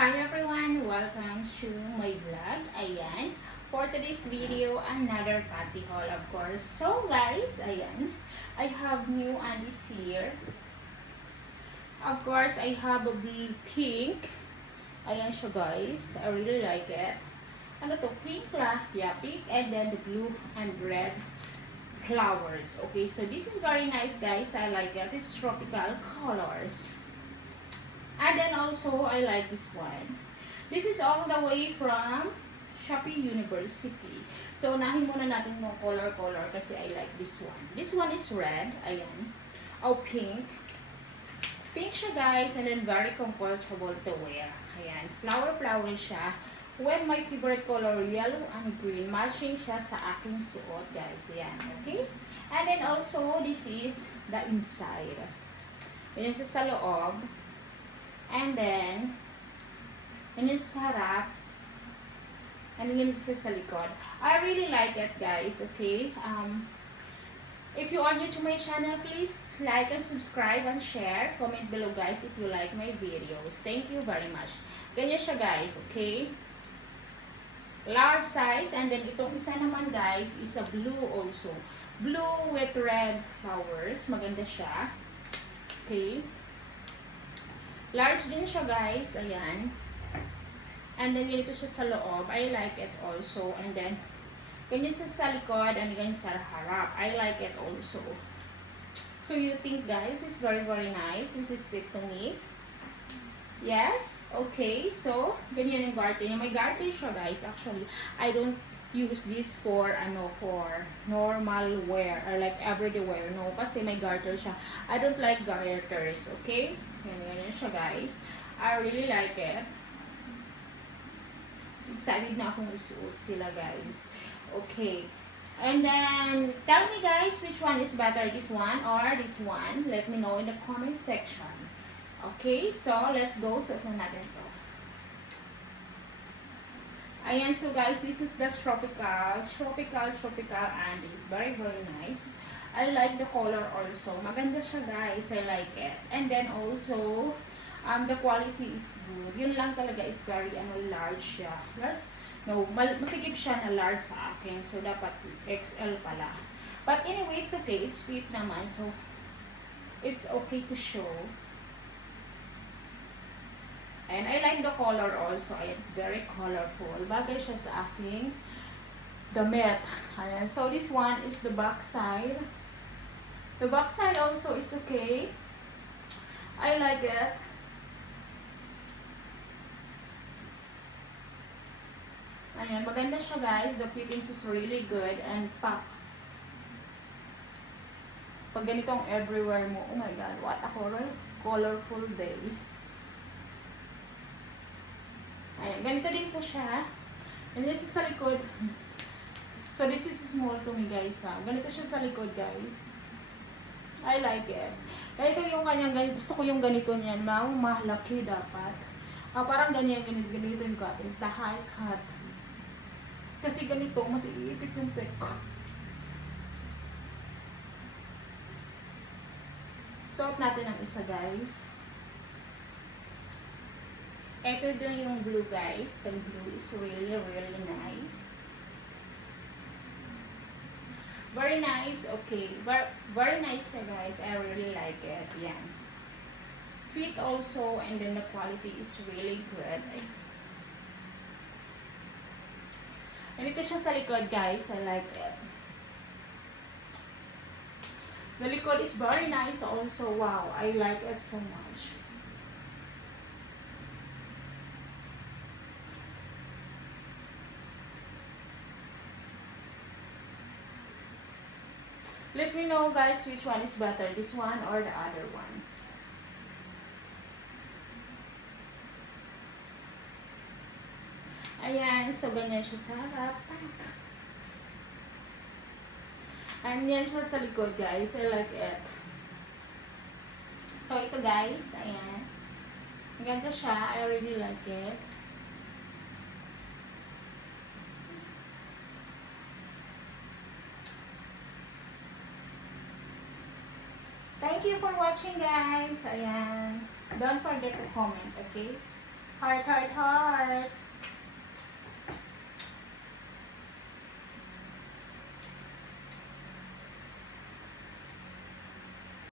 Hi everyone! Welcome to my vlog. Ayan. For today's video, another party haul of course. So guys, ayan. I have new undies here. Of course, I have a blue pink. Ayan siya guys. I really like it. Ano to? Pink lah. Yeah, pink and then the blue and red flowers. Okay, so this is very nice guys. I like it. It's tropical colors. And then also, I like this one. This is all the way from Shopee University. So, unahin muna natin yung color kasi I like this one. This one is red. Ayan. Oh, pink. Pink siya guys and then very comfortable to wear. Ayan. Flower siya. With my favorite color, yellow and green. Matching siya sa aking suot guys. Ayan. Okay? And then also, this is the inside. Ayan siya sa loob. And then, yun sa harap. And yun sa likod. I really like it, guys. Okay? If you are new to my channel, please like and subscribe and share. Comment below, guys, if you like my videos. Thank you very much. Ganyan siya, guys. Okay? Large size. And then, itong isa naman, guys, is a blue also. Blue with red flowers. Maganda siya. Okay? Large din siya guys, ayan. And then ganito siya sa loob. I like it also. And then ganyan siya sa likod and ganyan sa harap. I like it also. So you think guys, it's very nice. This is fit to me. Yes? Okay. So, ganyan yung garter. May garter siya guys. Actually, I don't use this for normal wear or like everyday wear. No, kasi may garter siya. I don't like garters. Okay? Ganyan siya guys. I really like it. Excited na akong isuot sila guys. Okay. And then, tell me guys which one is better, this one or this one. Let me know in the comment section. Okay, so let's go. Suot na natin to. Ayan, so guys, this is the tropical and it's very nice. I like the color also. Maganda siya guys. I like it. And then also, the quality is good. Yun lang talaga is very large siya. Large? No, masikip siya na large sa akin. So, dapat XL pala. But anyway, it's okay. It's fit naman. So, it's okay to show. And I like the color also. Ayan, very colorful. Bagay siya sa aking damit. Ayan. So, this one is the back side. The back side also is okay. I like it. Ayan, maganda siya guys. The fittings is really good and pop. Pag ganitong everywhere mo, oh my god, what a colorful day. Ayan, ganito din po siya. And this is sa likod. So this is small to me guys ha. Ganito siya sa likod guys. I like it. Ganito yung kanyang ganito. Gusto ko yung ganito niyan. Malaki dapat. Parang ganito yung cut. It's the high cut. Kasi ganito, mas iipit yung pek ko. Suot natin ang isa guys. Ito din yung blue guys. The blue is really nice. Very nice, okay. Very nice siya guys. I really like it. Yan. Fit also and then the quality is really good. And ito siya sa likod guys. I like it. The likod is very nice also. Wow, I like it so much. Let me know guys which one is better, this one or the other one. Ayan, so ganyan siya sa harap. And yan siya sa likod guys, I like it. So ito guys, ayan. Maganda siya, I really like it. Thank you for watching guys. Ayan. Don't forget to comment, okay? Heart, heart, heart.